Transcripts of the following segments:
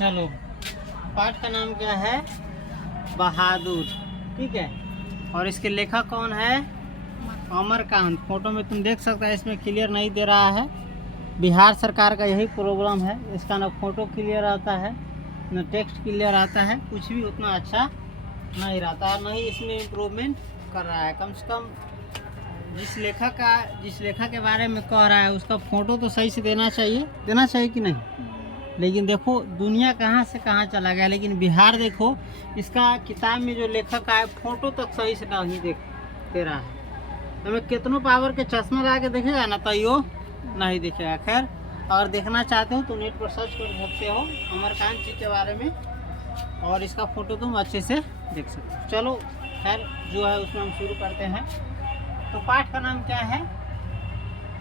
चलो, पाठ का नाम क्या है? बहादुर। ठीक है। और इसके लेखक कौन है? अमरकांत। फोटो में तुम देख सकते हैं, इसमें क्लियर नहीं दे रहा है। बिहार सरकार का यही प्रॉब्लम है, इसका ना फोटो क्लियर आता है न टेक्स्ट क्लियर आता है, कुछ भी उतना अच्छा नहीं रहता है, नहीं इसमें इम्प्रूवमेंट कर रहा है। कम से कम जिस लेखक के बारे में कह रहा है उसका फ़ोटो तो सही से देना चाहिए कि नहीं। लेकिन देखो दुनिया कहाँ से कहाँ चला गया, लेकिन बिहार देखो इसका किताब में जो लेखक आए फ़ोटो तक सही से नहीं दे रहा है। हमें कितनों पावर के चश्मे लगा के देखेगा ना तो यो नहीं दिखेगा। खैर, अगर देखना चाहते हो तो नेट पर सर्च कर सकते हो अमरकांत जी के बारे में, और इसका फ़ोटो तुम अच्छे से देख सकते हो। चलो खैर, जो है उसमें हम शुरू करते हैं। तो पाठ का नाम क्या है?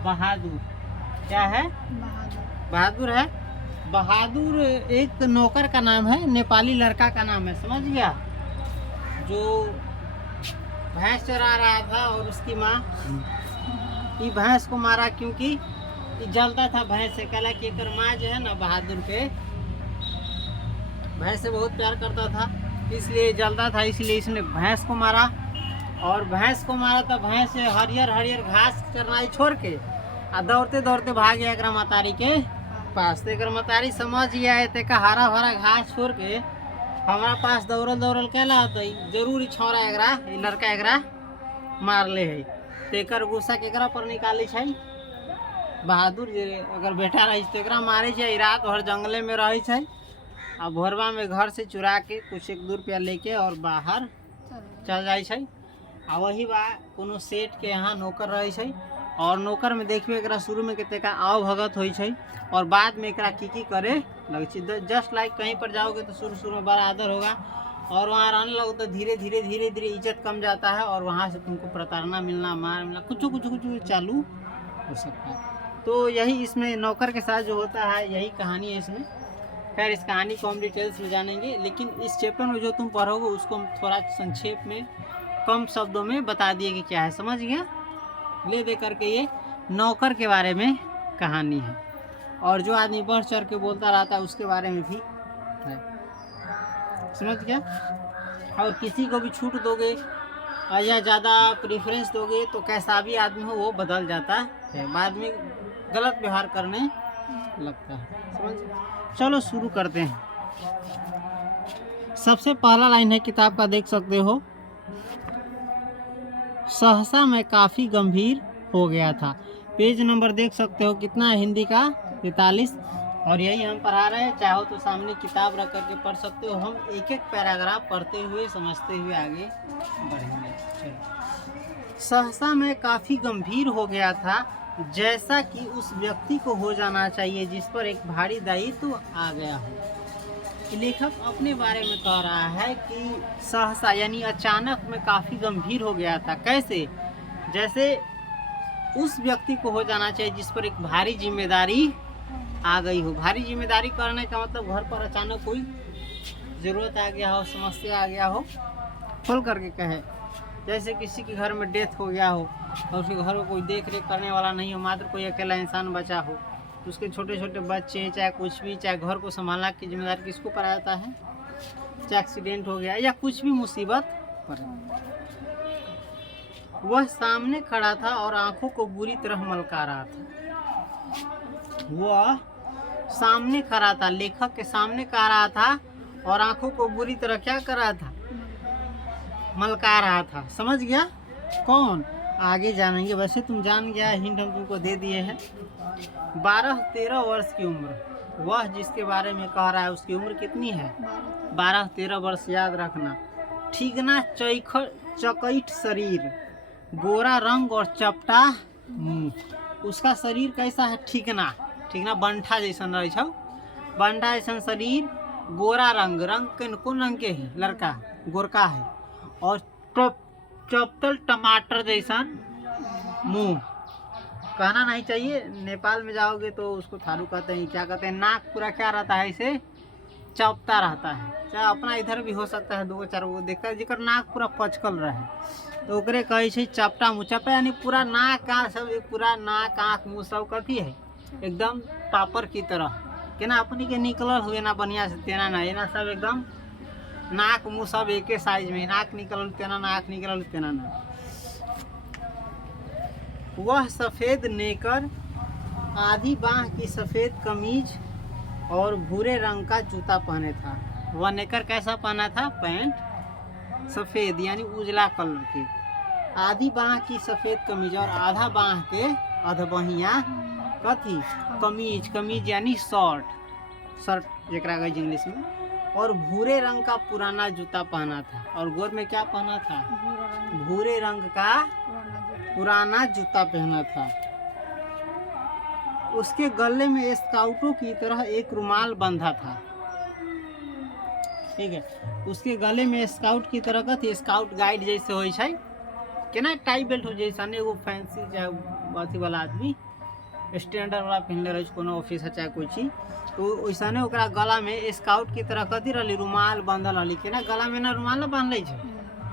बहादुर। क्या है? बहादुर है। बहादुर एक नौकर का नाम है, नेपाली लड़का का नाम है, समझ गया? जो भैंस चरा रहा था और उसकी माँ ये भैंस को मारा, क्योंकि जलता था भैंस से। कहला कि एक माँ जो है ना बहादुर के भैंस से बहुत प्यार करता था, इसलिए जलता था, इसलिए इसने भैंस को मारा। और भैंस को मारा तो भैंस हरियर हरियर घास चरनाई छोड़ के आ दौड़ते दौड़ते भाग गया एक मतारी के पास। तो एक मतारी समझ गया है का हरा भरा घास छोड़ के हमारा पास दौड़ल कहला तो जरूर छौरा एकरा लड़का एकरा मार ले है। तो एक गुस्सा केकरा पर निकाले छै? बहादुर जे अगर बेटा रही तो एकरा मारे छै। रात भर जंगले में रहे छै आ भोरवा में घर से चुरा के कुछ 1-2 रुपया लेके और बाहर चल जाए छै। आ वही बा कोनो सेठ के यहाँ नौकर रहे छै, और नौकर में देखिए एकरा शुरू में कितने का आव भगत होई छै, और बाद में एकरा की करे लगे छै। जस्ट लाइक कहीं पर जाओगे तो शुरू में बड़ा आदर होगा, और वहाँ रहने लगो तो धीरे धीरे इज्जत कम जाता है, और वहाँ से तुमको प्रताड़ना मिलना, मार मिलना, कुछ चालू हो सकता है। तो यही इसमें नौकर के साथ जो होता है यही कहानी है इसमें। खैर, इस कहानी को हम डिटेल्स में जानेंगे, लेकिन इस चैप्टर में जो तुम पढ़ोगे उसको हम थोड़ा संक्षेप में कम शब्दों में बता दिए कि क्या है, समझ गया? ले दे करके ये नौकर के बारे में कहानी है, और जो आदमी बढ़ चढ़ के बोलता रहता है उसके बारे में भी है, समझ गया? और किसी को भी छूट दोगे या ज़्यादा प्रेफरेंस दोगे तो कैसा भी आदमी हो वो बदल जाता है, बाद में गलत व्यवहार करने लगता है, समझ? चलो शुरू करते हैं। सबसे पहला लाइन है किताब का, देख सकते हो। सहसा मैं काफ़ी गंभीर हो गया था। पेज नंबर देख सकते हो कितना है हिंदी का? 43। और यही हम पढ़ा रहे हैं, चाहो तो सामने किताब रख करके पढ़ सकते हो। हम एक एक पैराग्राफ पढ़ते हुए समझते हुए आगे बढ़ेंगे। चलो। सहसा मैं काफ़ी गंभीर हो गया था, जैसा कि उस व्यक्ति को हो जाना चाहिए जिस पर एक भारी दायित्व आ गया हो। लेखक अपने बारे में कह रहा है कि सहसा यानी अचानक में काफ़ी गंभीर हो गया था। कैसे? जैसे उस व्यक्ति को हो जाना चाहिए जिस पर एक भारी जिम्मेदारी आ गई हो। भारी जिम्मेदारी करने का मतलब घर पर अचानक कोई ज़रूरत आ गया हो, समस्या आ गया हो, खोल करके कहे। जैसे किसी के घर में डेथ हो गया हो और उसके घर में कोई देख रेख करने वाला नहीं हो, मात्र कोई अकेला इंसान बचा हो, तो उसके छोटे छोटे बच्चे चाहे कुछ भी, चाहे घर को संभालना की जिम्मेदारी किसको पर आता है? चाहे एक्सीडेंट हो गया या कुछ भी मुसीबत पर। वह सामने खड़ा था और आंखों को बुरी तरह मलका रहा था। वह सामने खड़ा था, लेखक के सामने कह रहा था, और आंखों को बुरी तरह क्या कर रहा था? मलका रहा था। समझ गया? कौन? आगे जानेंगे। वैसे तुम जान गया, हिंट हम तुमको दे दिए हैं। 12-13 वर्ष की उम्र। वह जिसके बारे में कह रहा है उसकी उम्र कितनी है? 12-13 वर्ष। याद रखना। ठीकना चकैठ शरीर, गोरा रंग और चपटा मुँह। उसका शरीर कैसा है? ठीकना बंठा जैसन रहे छो, बंठा जैसन शरीर, गोरा रंग कौन रंग के है? लड़का गोरका है, और चपतल टमाटर जैसन मुँह। कहना नहीं चाहिए, नेपाल में जाओगे तो उसको थारू कहते हैं, क्या कहते हैं, नाक पूरा क्या रहता है, इसे चपता रहता है। चाहे अपना इधर भी हो सकता है, 2-4 गो देखता है जिकर नाक पूरा पचकल रहे तो ओकरे कहे छै चपटा मुँह। चपटा यानी पूरा नाक आँख सब, पूरा नाक आँख मुँह सब कथी है? एकदम पापड़ की तरह केना अपनी के निकलल हुए ना बढ़िया से तेना ना, एना सब एकदम नाक मुँह सब एके साइज में, नाक निकलल तेना, नाक निकलल तेना ना। वह सफ़ेद नेकर, आधी बाह की सफ़ेद कमीज और भूरे रंग का जूता पहने था। वह नेकर कैसा पहना था? पैंट सफ़ेद यानी उजला कलर की, आधी बाह की सफ़ेद कमीज और आधा बाह के अधबहिया कथी कमीज, कमीज यानी शर्ट, शर्ट जरा गई इंग्लिश में, और भूरे रंग का पुराना जूता पहना था। और गोर में क्या पहना था? भूरे रंग का पुराना जूता पहना था। उसके गले में स्काउटों की तरह एक रुमाल बंधा था। ठीक है, उसके गले में स्काउट की तरह का थी, स्काउट गाइड जैसे हो केना टाई बेल्ट हो जैसा एगो फैंसी चाहे अथी वाला आदमी स्टैंडर्ड वाला पहनले रहे कोनो ऑफिस है चाहे कोई चीज, तो वैसा ने ओकरा गला में स्काउट की तरह कथी रही रुमाल बांधल रही। केना गला में ना रुमाल ना बांध ले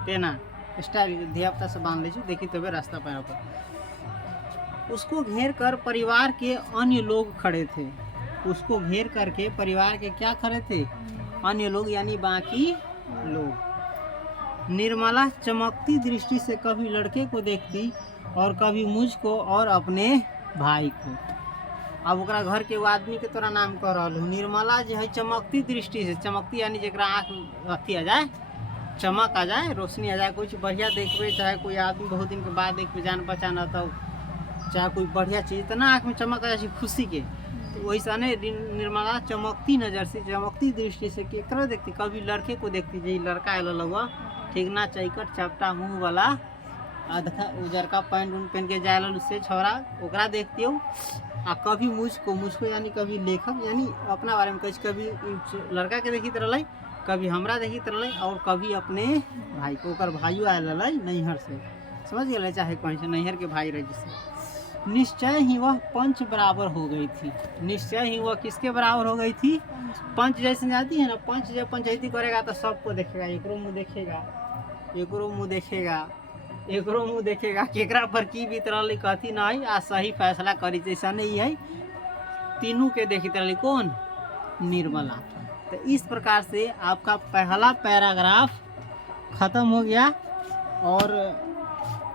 तेना स्टाइल धियापुता से बांध ले, देखी तबे रास्ता पाया पर। उसको घेर कर परिवार के अन्य लोग खड़े थे। उसको घेर करके परिवार के क्या खड़े थे? अन्य लोग यानी बाकी लोग। निर्मला चमकती दृष्टि से कभी लड़के को देखती और कभी मुझको और अपने भाई को। अब ओकरा घर के वो आदमी के तोरा नाम कह रहा हूँ। निर्मला जो है चमकती दृष्टि से, चमकती यानी जरा आँख अथी आ जाए, चमक आ जाए, रोशनी आ जाए, कुछ बढ़िया देखबे, चाहे कोई आदमी बहुत दिन के बाद देखबे, जान पहचान आता, चाहे कोई बढ़िया चीज़, तो ना आँख में चमक आ जाए खुशी के। तो वैसा ने निर्मला चमकती नज़र से, चमकती दृष्टि से केकरा देखती? कभी लड़के को देखती, जो लड़का आयल लगा ठीक ना, चैकट चपटा मुँह वाला आधा उजर का पैंट उन पहन के जाए उससे छोरा, ओकरा देखती हूँ। आ कभी मुझको यानी कभी लेखक यानी अपना बारे में कही, कभी लड़का के देखी तरह, कभी हमरा देखी तरह, और कभी अपने भाई को। ओकर भाइयों आयल नैहर से, समझ गए, चाहे कहीं से नैहर के भाई रहे जिससे। निश्चय ही वह पंच बराबर हो गई थी। निश्चय ही वह किसके बराबर हो गई थी? पंच जैसे जाती है ना, पंच जब पंचायती करेगा तो सबको देखेगा, एकरो मुँह देखेगा, एकरो मुँह देखेगा, एकरो मुँह देखेगा, केकरा पर की बीत रही कथी नहीं, आ सही फैसला करी। जैसा नहीं है, तीनों के देखी तरह कौन? निर्मला। तो इस प्रकार से आपका पहला पैराग्राफ ख़त्म हो गया। और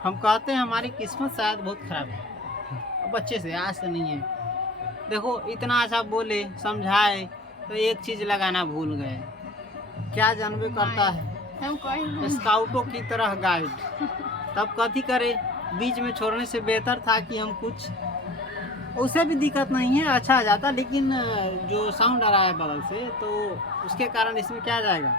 हम कहते हैं हमारी किस्मत शायद बहुत ख़राब है, बच्चे से आज से नहीं है। देखो इतना अच्छा बोले समझाए तो एक चीज़ लगाना भूल गए, क्या जानबे करता है? स्काउटों की तरह गाइड। तब कथी करे? बीच में छोड़ने से बेहतर था कि हम कुछ, उसे भी दिक्कत नहीं है, अच्छा आ जाता, लेकिन जो साउंड आ रहा है बगल से तो उसके कारण इसमें क्या जाएगा,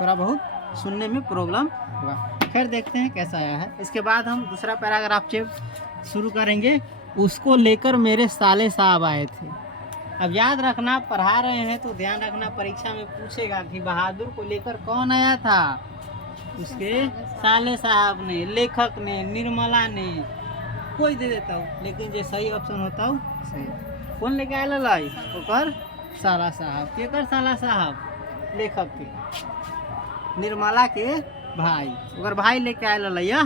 थोड़ा बहुत सुनने में प्रॉब्लम होगा। खैर देखते हैं कैसा आया है। इसके बाद हम दूसरा पैराग्राफ शुरू करेंगे। उसको लेकर मेरे साले साहब आए थे। अब याद रखना, पढ़ा रहे हैं तो ध्यान रखना, परीक्षा में पूछेगा कि बहादुर को लेकर कौन आया था? उसके साले साहब ने, लेखक ने, निर्मला ने, कोई दे देता हूँ, लेकिन जो सही ऑप्शन होता हो सही। कौन लेके आए लाई? ओकर साला साहब। केकर साला साहब? लेखक के, निर्मला के भाई, ओकर भाई लेके आए लैया।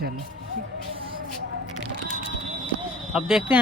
चलो अब देखते हैं।